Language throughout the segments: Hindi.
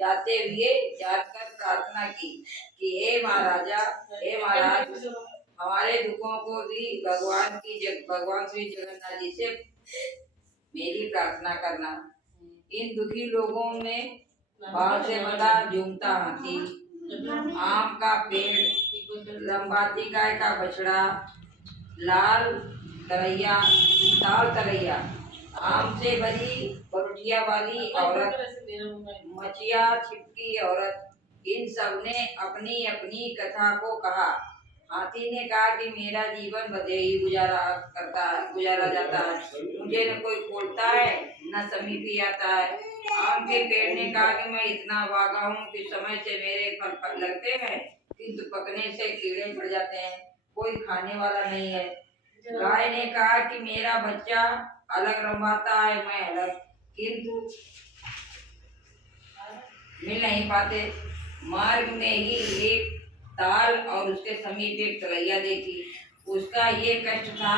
जाते हुए जाकर प्रार्थना की कि हे महाराजा, हे महाराज, हमारे दुखों को भी भगवान श्री जगन्नाथ जी से मेरी प्रार्थना करना। इन दुखी लोगों में बाहर से बंधा झूमता हाथी, आम का पेड़, लंबाती गाय का बछड़ा, लाल तरैया, आम से भरी बरुटिया वाली औरत, मचिया छिपकी औरत, इन सब ने अपनी अपनी कथा को कहा। हाथी ने कहा कि मेरा जीवन बधेही गुजारा जाता है, मुझे न कोई खोलता है न समीपी आता है। आम के पेड़ ने कहा कि मैं इतना भागा हूँ कि समय से मेरे फल लगते हैं, किंतु पकने से कीड़े पड़ जाते हैं, कोई खाने वाला नहीं है। गाय ने कहा कि मेरा बच्चा अलग रंभाता है, मैं अलग, किंतु मिल नहीं पाते। मार्ग में ही एक ताल और उसके समीप एक तरैया देखी। उसका ये कष्ट था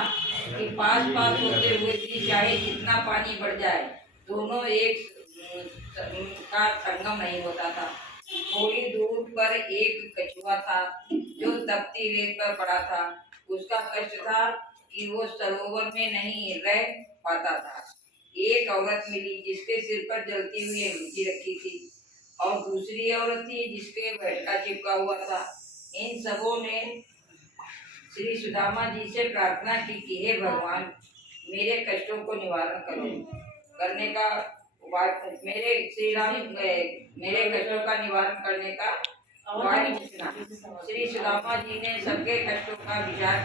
कि पास पास होते हुए भी चाहे जितना पानी बढ़ जाए, दोनों एक का संगम नहीं होता था। थोड़ी दूर पर एक कछुआ था जो तपती रेत पर पड़ा था। उसका कष्ट था कि वो सरोवर में नहीं रह पाता था। एक औरत मिली जिसके सिर पर जलती हुई अंगीठी रखी थी और दूसरी औरत थी जिसके बैठका चिपका हुआ था। इन सबों ने श्री सुदामा जी से प्रार्थना की कि हे भगवान, मेरे कष्टों को निवारण करने का उपाय, मेरे कष्टों का निवारण करने का उपाय पूछना। श्री सुदामा जी ने सबके कष्टों का विचार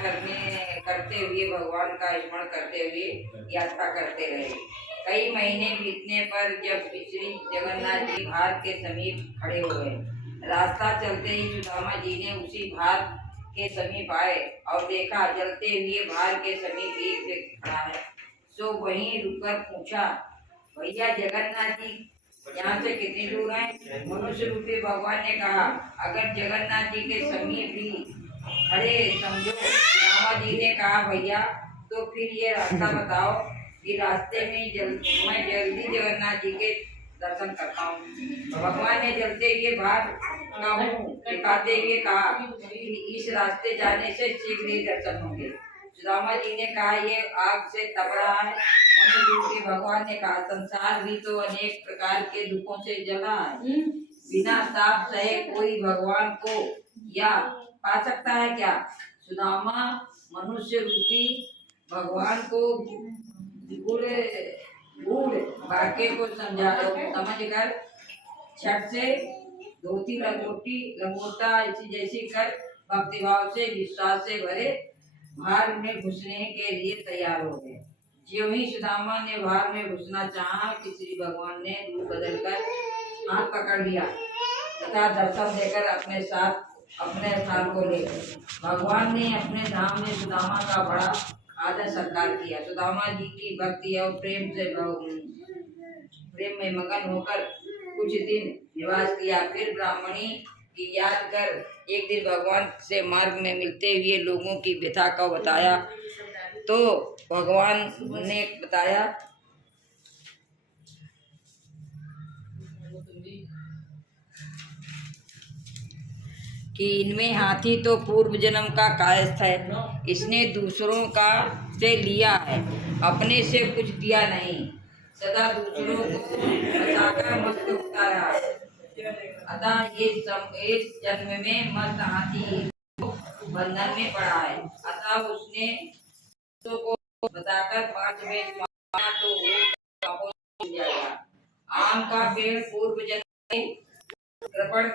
करते हुए भगवान का स्मरण करते हुए यात्रा करते रहे। कई महीने बीतने पर जब श्री जगन्नाथ जी भार के समीप खड़े हुए, रास्ता चलते ही सुदामा जी ने उसी भार के समीप आए और देखा जलते हुए भार के समीप एक व्यक्ति खड़ा है। सो वहीं रुककर पूछा, भैया जगन्नाथ जी यहाँ से कितनी दूर है? मनुष्य रूपी भगवान ने कहा, अगर जगन्नाथ जी के समीप भी खड़े समझो। सुदामा जी ने कहा, भैया तो फिर ये रास्ता बताओ कि रास्ते में मैं जल्दी जगन्नाथ जी के दर्शन करता हूँ। भगवान ने जलते हुए भार का मुंह दिखाते हुए कहा कि इस रास्ते जाने से शीघ्र ही दर्शन होंगे। सुदामा जी ने कहा, ये आग से तप रहा है। मनुष्य के भगवान ने कहा, संसार भी तो अनेक प्रकार के दुखों से जला है, बिना ताप सहे कोई भगवान को या पा सकता है क्या? सुदामा मनुष्य रूपी भगवान को गूढ़ वाक्य को समझकर छठ से धोती लंगोटा जैसी कर भक्तिभाव से विश्वास से भरे भार में घुसने के लिए तैयार हो गए। ज्यों ही सुदामा ने भार में घुसना चाहा कि श्री भगवान ने रूप बदलकर हाथ पकड़ लिया तथा दर्शन देकर अपने स्थान को ले गए। भगवान ने अपने धाम में सुदामा का बड़ा आदर सत्कार किया। सुदामा जी की भक्ति और प्रेम में मगन होकर कुछ दिन निवास किया। फिर ब्राह्मणी की याद कर एक दिन भगवान से मार्ग में मिलते हुए लोगों की व्यथा को बताया तो भगवान ने बताया कि इनमें हाथी तो पूर्व जन्म का कायस्थ है, इसने दूसरों का से लिया है, अपने से कुछ दिया नहीं, सदा दूसरों को बचाकर मस्त होता रहा। अतः इस जन्म में मस्त हाथी बंधन में पड़ा है। अतः उसने को बताकर 5 वेद तो वो जाएगा। आम का पेड़ पूर्व जन्म में कृपण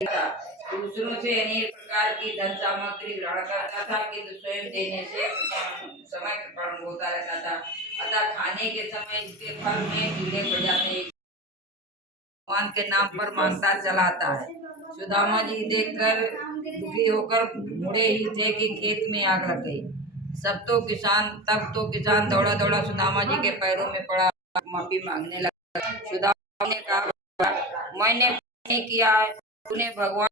था, दूसरों से अनेक प्रकार की धन सामग्री ग्रहण करता था, किंतु स्वयं देने से समय कृपण होता रहता था। अतः खाने के समय इसके फल में कीड़े पड़ जाते, भगवान के नाम पर मांगता चलाता है। सुदामा जी देखकर दुखी होकर मुड़े ही थे कि खेत में आग लग गई। तब तो किसान दौड़ा दौड़ा सुदामा जी के पैरों में पड़ा माफी मांगने लगा। सुदामा ने कहा, मैंने नहीं किया है, तूने भगवान